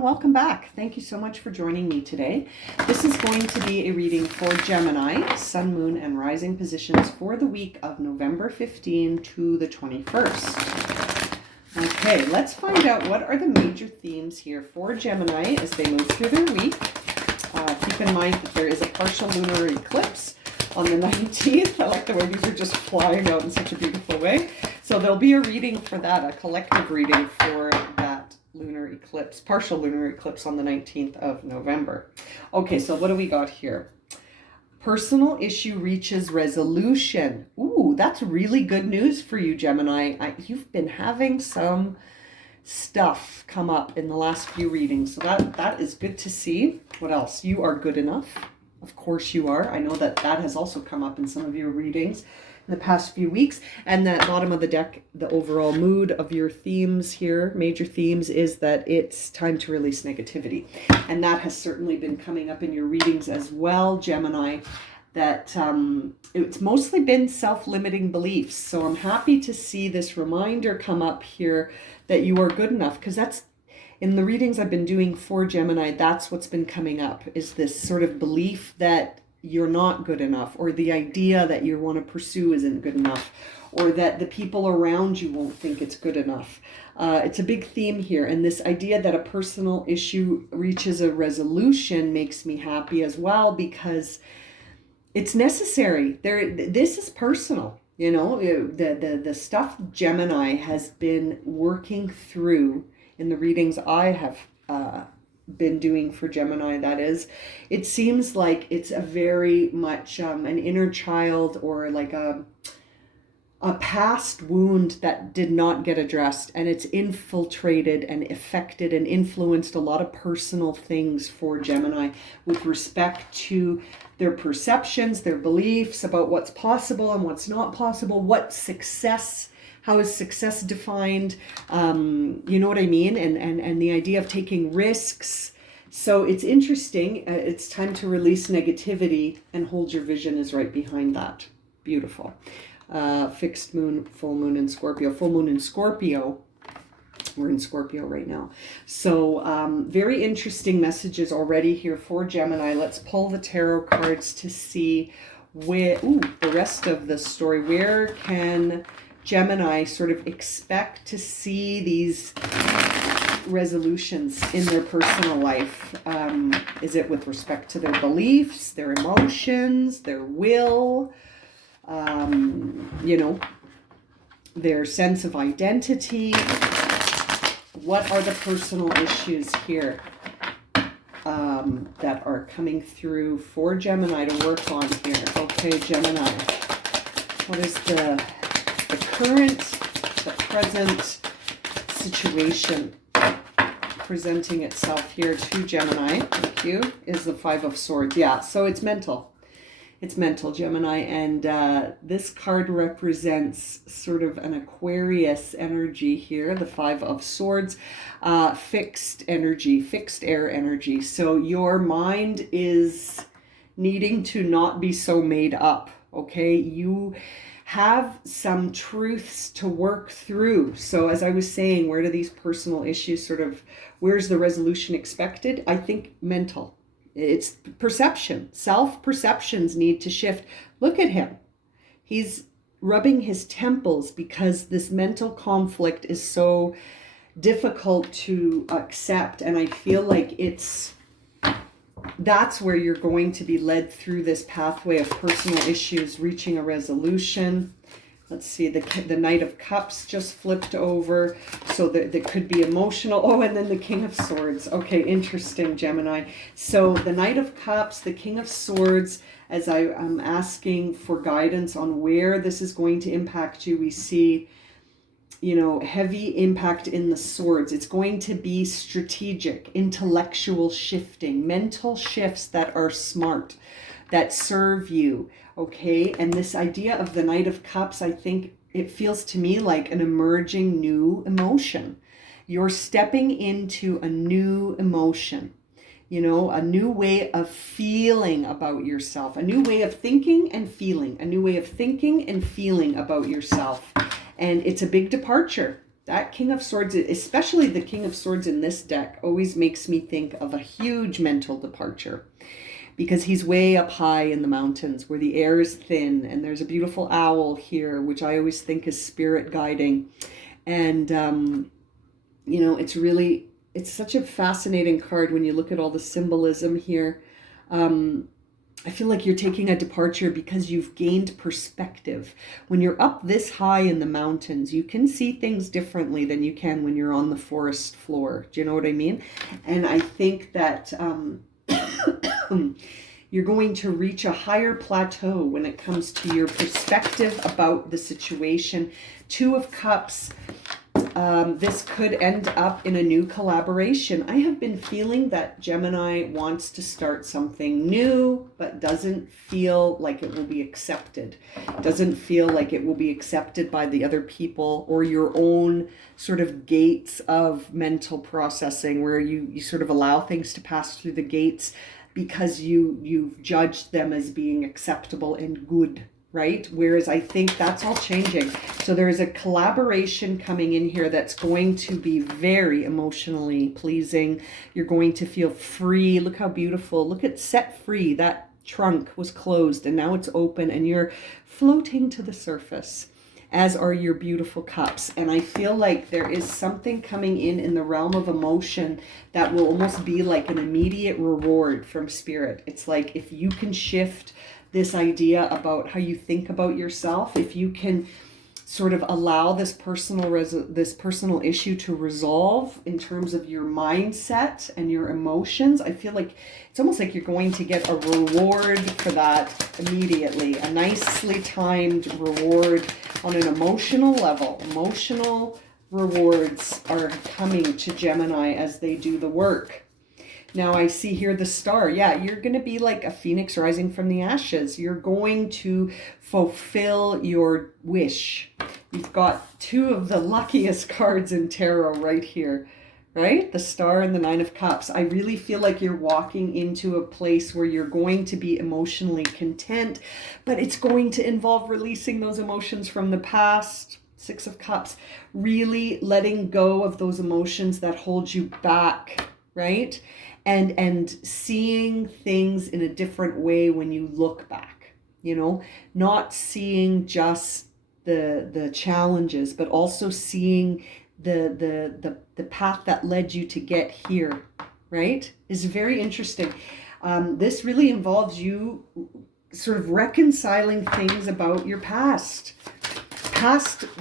everyone. Welcome back. Thank you so much for joining me today. This is going to be a reading for Gemini, Sun, Moon, and Rising positions for the week of November 15 to the 21st. Okay, let's find out what are the major themes here for Gemini as they move through their week. Keep in mind that there is a partial lunar eclipse on the 19th. I like the way these are just flying out in such a beautiful way. So there'll be a reading for that, a collective reading for that lunar eclipse, partial lunar eclipse on the 19th of November. Okay, so what do we got here? Personal issue reaches resolution. Ooh, that's really good news for you, Gemini. You've been having some stuff come up in the last few readings, so that is good to see. What else? You are good enough. Of course you are. I know that has also come up in some of your readings in the past few weeks. And that bottom of the deck, the overall mood of your themes here, major themes, is that it's time to release negativity. And that has certainly been coming up in your readings as well, Gemini, that it's mostly been self-limiting beliefs. So I'm happy to see this reminder come up here that you are good enough, because that's in the readings I've been doing for Gemini, that's what's been coming up, is this sort of belief that you're not good enough, or the idea that you want to pursue isn't good enough, or that the people around you won't think it's good enough. It's a big theme here, and this idea that a personal issue reaches a resolution makes me happy as well, because it's necessary. This is personal. You know, the stuff Gemini has been working through in the readings I have been doing for Gemini, that is, it seems like it's a very much an inner child, or like a past wound that did not get addressed, and it's infiltrated and affected and influenced a lot of personal things for Gemini with respect to their perceptions, their beliefs about what's possible and what's not possible, what success, how is success defined, you know what I mean? And the idea of taking risks. So it's interesting. It's time to release negativity, and hold your vision is right behind that. Beautiful. Fixed moon, full moon in Scorpio. Full moon in Scorpio. We're in Scorpio right now. So very interesting messages already here for Gemini. Let's pull the tarot cards to see where, the rest of the story. Where can Gemini sort of expect to see these resolutions in their personal life? Is it with respect to their beliefs, their emotions, their will, you know, their sense of identity? What are the personal issues here that are coming through for Gemini to work on here? Okay, Gemini, what is the current, the present situation presenting itself here to Gemini? Thank you. Is the Five of Swords. Yeah, so it's mental. It's mental, Gemini, and this card represents sort of an Aquarius energy here, the Five of Swords, fixed energy, fixed air energy. So your mind is needing to not be so made up, okay? You have some truths to work through. So as I was saying, where do these personal issues sort of, where's the resolution expected? I think mental. It's perception. Self-perceptions need to shift. Look at him. He's rubbing his temples because this mental conflict is so difficult to accept. And I feel like that's where you're going to be led through this pathway of personal issues reaching a resolution. Let's see, the Knight of Cups just flipped over, so that could be emotional. Oh, and then the King of Swords. Okay, interesting, Gemini. So the Knight of Cups, the King of Swords, as I'm asking for guidance on where this is going to impact you, we see, you know, heavy impact in the swords. It's going to be strategic, intellectual shifting, mental shifts that are smart, that serve you. Okay, and this idea of the Knight of Cups, I think it feels to me like an emerging new emotion. You're stepping into a new emotion, you know, a new way of feeling about yourself, a new way of thinking and feeling, a new way of thinking and feeling about yourself. And it's a big departure. that King of Swords, especially the King of Swords in this deck, always makes me think of a huge mental departure, because he's way up high in the mountains where the air is thin, and there's a beautiful owl here, which I always think is spirit guiding. And, you know, it's such a fascinating card when you look at all the symbolism here. I feel like you're taking a departure because you've gained perspective. When you're up this high in the mountains, you can see things differently than you can when you're on the forest floor. Do you know what I mean? And I think that you're going to reach a higher plateau when it comes to your perspective about the situation. Two of Cups. This could end up in a new collaboration. I have been feeling that Gemini wants to start something new, but doesn't feel like it will be accepted. Doesn't feel like it will be accepted by the other people, or your own sort of gates of mental processing, where you sort of allow things to pass through the gates because you've judged them as being acceptable and good. Right? Whereas I think that's all changing. So there is a collaboration coming in here that's going to be very emotionally pleasing. You're going to feel free. Look how beautiful. Look at set free. That trunk was closed and now it's open, and you're floating to the surface, as are your beautiful cups. And I feel like there is something coming in the realm of emotion that will almost be like an immediate reward from spirit. It's like if you can shift this idea about how you think about yourself, if you can sort of allow this personal issue to resolve in terms of your mindset and your emotions, I feel like it's almost like you're going to get a reward for that immediately, a nicely timed reward on an emotional level. Emotional rewards are coming to Gemini as they do the work. Now I see here the star. Yeah, you're going to be like a phoenix rising from the ashes. You're going to fulfill your wish. You've got two of the luckiest cards in tarot right here, right? The star and the 9 of Cups. I really feel like you're walking into a place where you're going to be emotionally content, but it's going to involve releasing those emotions from the past. 6 of Cups, really letting go of those emotions that hold you back, right? And seeing things in a different way when you look back, you know, not seeing just the challenges, but also seeing the path that led you to get here, right? Is very interesting. This really involves you sort of reconciling things about your past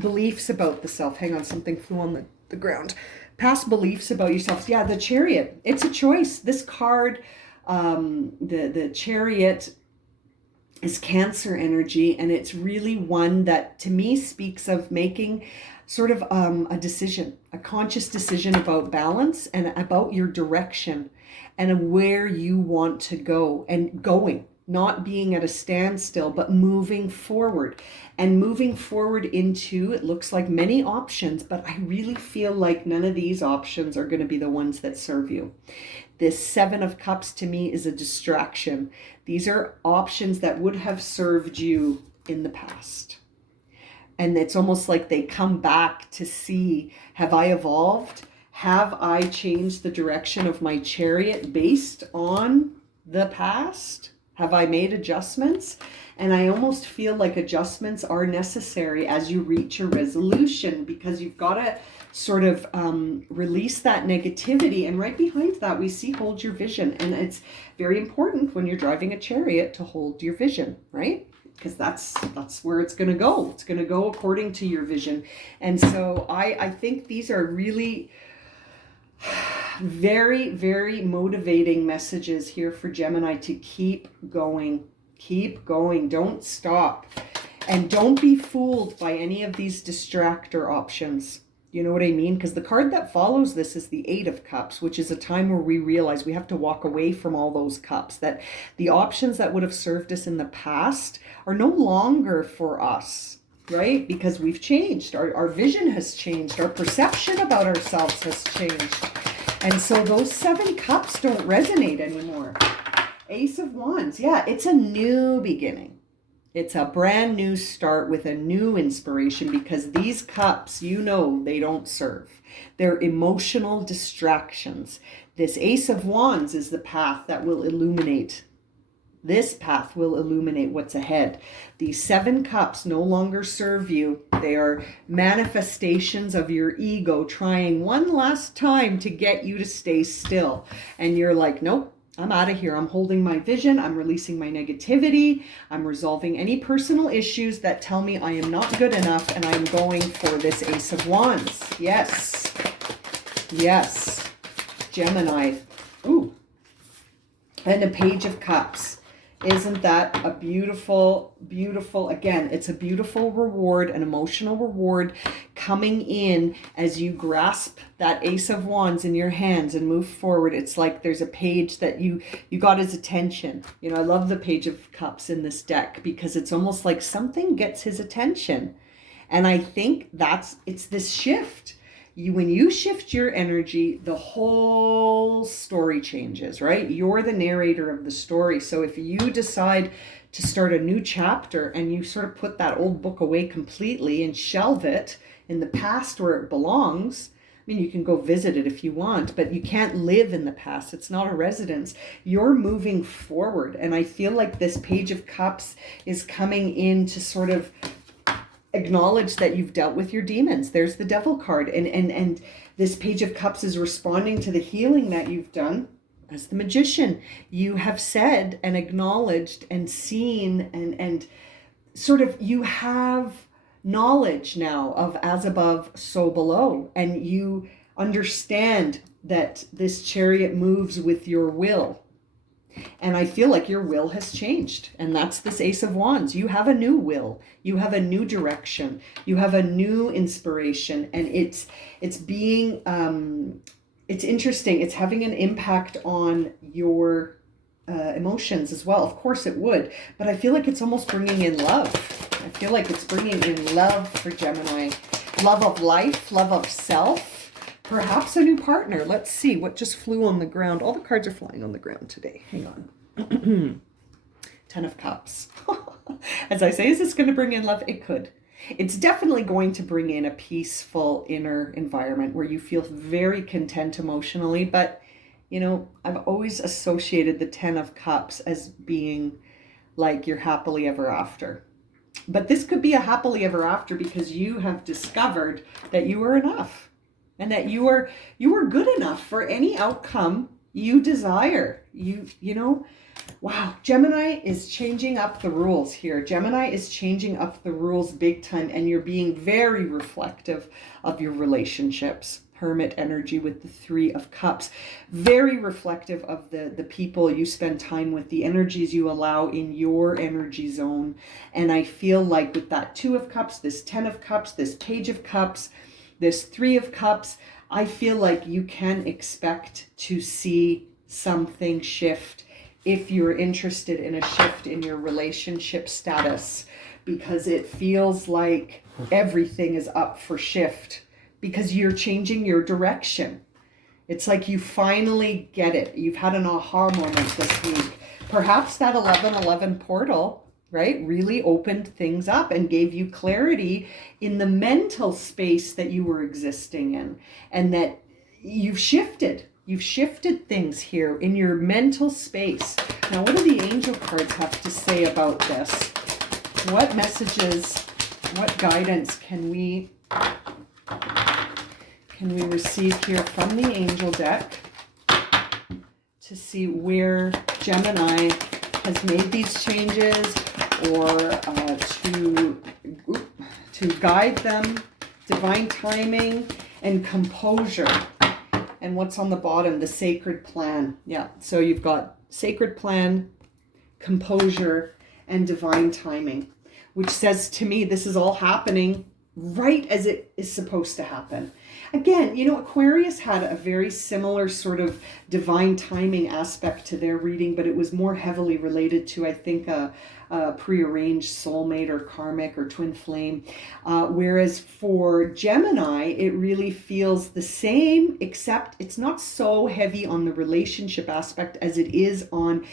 beliefs about the self. Hang on, something flew on the ground. Past beliefs about yourself. Yeah, the Chariot. It's a choice. This card, the Chariot, is Cancer energy, and it's really one that to me speaks of making sort of a decision, a conscious decision about balance and about your direction and where you want to go, and going. Not being at a standstill, but moving forward. And moving forward into, it looks like many options, but I really feel like none of these options are going to be the ones that serve you. This 7 of Cups to me is a distraction. These are options that would have served you in the past. And it's almost like they come back to see, have I evolved? Have I changed the direction of my chariot based on the past? Have I made adjustments? And I almost feel like adjustments are necessary as you reach a resolution, because you've got to sort of release that negativity. And right behind that, we see hold your vision. And it's very important when you're driving a chariot to hold your vision, right? Because that's where it's going to go. It's going to go according to your vision. And so I think these are really very, very motivating messages here for Gemini to keep going. Keep going. Don't stop. And don't be fooled by any of these distractor options. You know what I mean? Because the card that follows this is the 8 of Cups, which is a time where we realize we have to walk away from all those cups, that the options that would have served us in the past are no longer for us, right? Because we've changed. Our vision has changed. Our perception about ourselves has changed. And so those 7 cups don't resonate anymore. Ace of Wands. Yeah, it's a new beginning. It's a brand new start with a new inspiration, because these cups, you know, they don't serve. They're emotional distractions. This Ace of Wands is the path that will illuminate. This path will illuminate what's ahead. These 7 cups no longer serve you. They are manifestations of your ego trying one last time to get you to stay still. And you're like, nope, I'm out of here. I'm holding my vision. I'm releasing my negativity. I'm resolving any personal issues that tell me I am not good enough. And I'm going for this Ace of Wands. Yes. Yes. Gemini. Ooh. And a Page of Cups. Isn't that a beautiful, beautiful, again, it's a beautiful reward, an emotional reward coming in as you grasp that Ace of Wands in your hands and move forward. It's like there's a page that you got his attention. You know, I love the Page of Cups in this deck because it's almost like something gets his attention. And I think it's this shift. When you shift your energy, the whole story changes, right? You're the narrator of the story. So if you decide to start a new chapter and you sort of put that old book away completely and shelve it in the past where it belongs, I mean, you can go visit it if you want, but you can't live in the past. It's not a residence. You're moving forward. And I feel like this Page of Cups is coming in to sort of acknowledge that you've dealt with your demons. There's the Devil card. And this Page of Cups is responding to the healing that you've done. As the Magician, you have said and acknowledged and seen and sort of, you have knowledge now of as above, so below. And you understand that this Chariot moves with your will. And I feel like your will has changed. And that's this Ace of Wands. You have a new will. You have a new direction. You have a new inspiration. And it's being, it's interesting. It's having an impact on your emotions as well. Of course it would. But I feel like it's almost bringing in love. I feel like it's bringing in love for Gemini. Love of life, love of self. Perhaps a new partner. Let's see what just flew on the ground. All the cards are flying on the ground today. Hang on. 10 of Cups. As I say, is this going to bring in love? It could. It's definitely going to bring in a peaceful inner environment where you feel very content emotionally. But, you know, I've always associated the 10 of Cups as being like you're happily ever after. But this could be a happily ever after because you have discovered that you are enough. And that you are good enough for any outcome you desire. You know, wow, Gemini is changing up the rules here. Gemini is changing up the rules big time, and you're being very reflective of your relationships. Hermit energy with the 3 of Cups. Very reflective of the people you spend time with, the energies you allow in your energy zone. And I feel like with that 2 of Cups, this 10 of Cups, this Page of Cups, this 3 of Cups, I feel like you can expect to see something shift if you're interested in a shift in your relationship status, because it feels like everything is up for shift because you're changing your direction. It's like you finally get it. You've had an aha moment this week. Perhaps that 1111 portal, right, really opened things up and gave you clarity in the mental space that you were existing in, and that you've shifted things here in your mental space. Now, what do the angel cards have to say about this? What messages, what guidance can we receive here from the angel deck to see where Gemini has made these changes, or to guide them, divine timing and composure. And what's on the bottom? The sacred plan. Yeah, so you've got sacred plan, composure, and divine timing, which says to me this is all happening right as it is supposed to happen. Again, you know, Aquarius had a very similar sort of divine timing aspect to their reading, but it was more heavily related to, I think, a prearranged soulmate or karmic or twin flame. Whereas for Gemini, it really feels the same, except it's not so heavy on the relationship aspect as it is on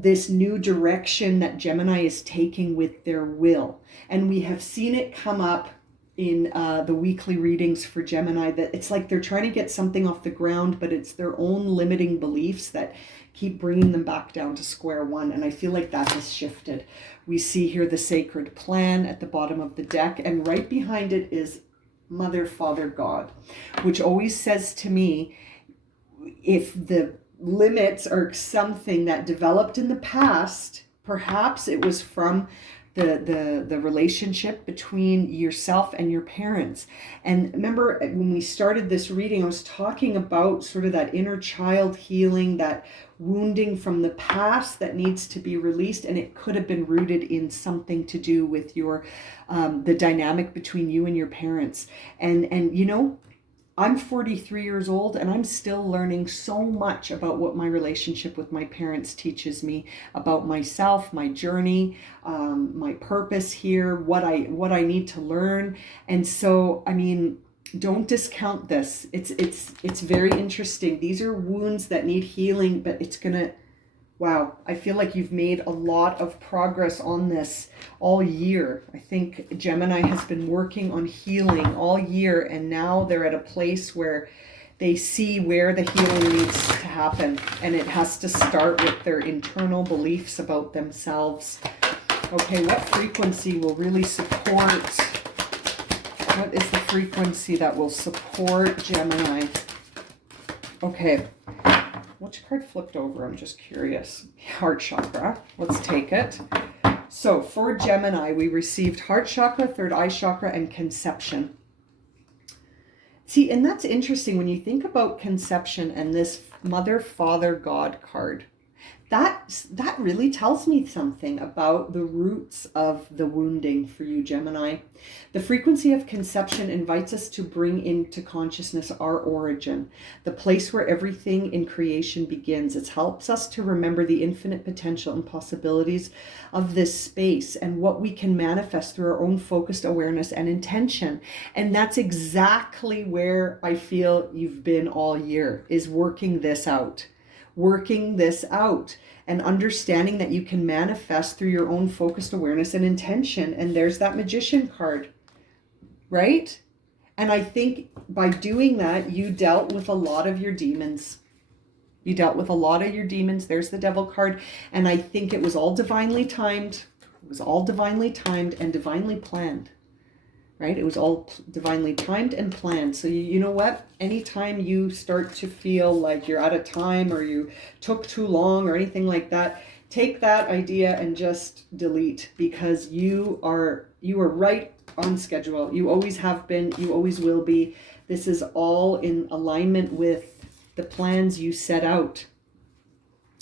this new direction that Gemini is taking with their will. And we have seen it come up in the weekly readings for Gemini, that it's like they're trying to get something off the ground, but it's their own limiting beliefs that keep bringing them back down to square one. And I feel like that has shifted. We see here the sacred plan at the bottom of the deck, and right behind it is Mother, Father, God, which always says to me, if the limits are something that developed in the past, perhaps it was from the relationship between yourself and your parents. And remember, when we started this reading, I was talking about sort of that inner child healing, that wounding from the past that needs to be released, and it could have been rooted in something to do with your the dynamic between you and your parents. And you know, I'm 43 years old, and I'm still learning so much about what my relationship with my parents teaches me about myself, my journey, my purpose here, what I need to learn. And so, I mean, don't discount this. It's very interesting. These are wounds that need healing, but it's gonna, wow, I feel like you've made a lot of progress on this all year. I think Gemini has been working on healing all year, and now they're at a place where they see where the healing needs to happen, and it has to start with their internal beliefs about themselves. Okay, what frequency will really support, what is the frequency that will support Gemini? Okay. Which card flipped over? I'm just curious. Heart chakra. Let's take it. So for Gemini, we received heart chakra, third eye chakra, and conception. See, and that's interesting when you think about conception and this Mother, Father, God card. That really tells me something about the roots of the wounding for you, Gemini. The frequency of conception invites us to bring into consciousness our origin, the place where everything in creation begins. It helps us to remember the infinite potential and possibilities of this space and what we can manifest through our own focused awareness and intention. And that's exactly where I feel you've been all year, is working this out. Working this out and understanding that you can manifest through your own focused awareness and intention. And there's that Magician card, right? And I think by doing that, you dealt with a lot of your demons. You dealt with a lot of your demons. There's the Devil card. And I think it was all divinely timed. It was all divinely timed and divinely planned. Right? It was all divinely timed and planned. So you know what? Anytime you start to feel like you're out of time or you took too long or anything like that, take that idea and just delete, because you are right on schedule. You always have been, you always will be. This is all in alignment with the plans you set out.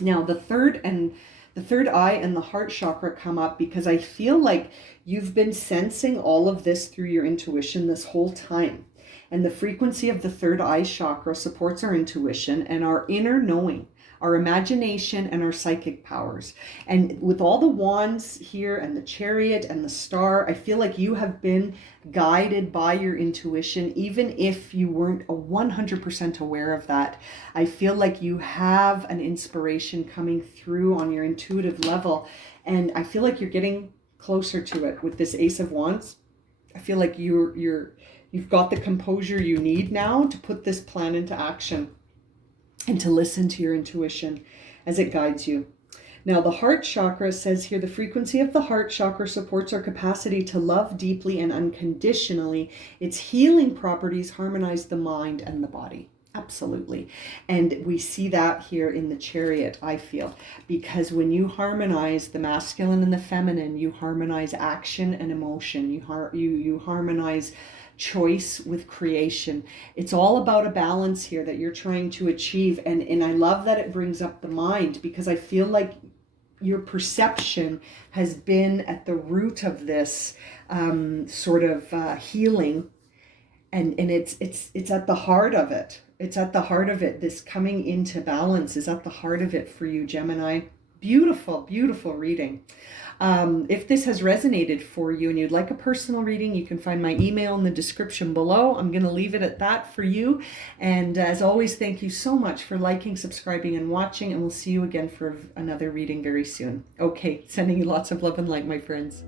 Now, the third eye and the heart chakra come up because I feel like you've been sensing all of this through your intuition this whole time. And the frequency of the third eye chakra supports our intuition and our inner knowing, our imagination and our psychic powers. And with all the wands here and the chariot and the star, I feel like you have been guided by your intuition, even if you weren't 100% aware of that. I feel like you have an inspiration coming through on your intuitive level. And I feel like you're getting closer to it with this Ace of Wands. I feel like you've got the composure you need now to put this plan into action and to listen to your intuition as it guides you. Now, the heart chakra says here, the frequency of the heart chakra supports our capacity to love deeply and unconditionally. Its healing properties harmonize the mind and the body. Absolutely. And we see that here in the chariot, I feel, because when you harmonize the masculine and the feminine, you harmonize action and emotion. You harmonize choice with creation. It's all about a balance here that you're trying to achieve. And I love that it brings up the mind, because I feel like your perception has been at the root of this sort of healing. And it's at the heart of it. It's at the heart of it. This coming into balance is at the heart of it for you, Gemini. Beautiful, beautiful reading. If this has resonated for you and you'd like a personal reading, you can find my email in the description below. I'm going to leave it at that for you. And as always, thank you so much for liking, subscribing, and watching. And we'll see you again for another reading very soon. Okay, sending you lots of love and light, my friends.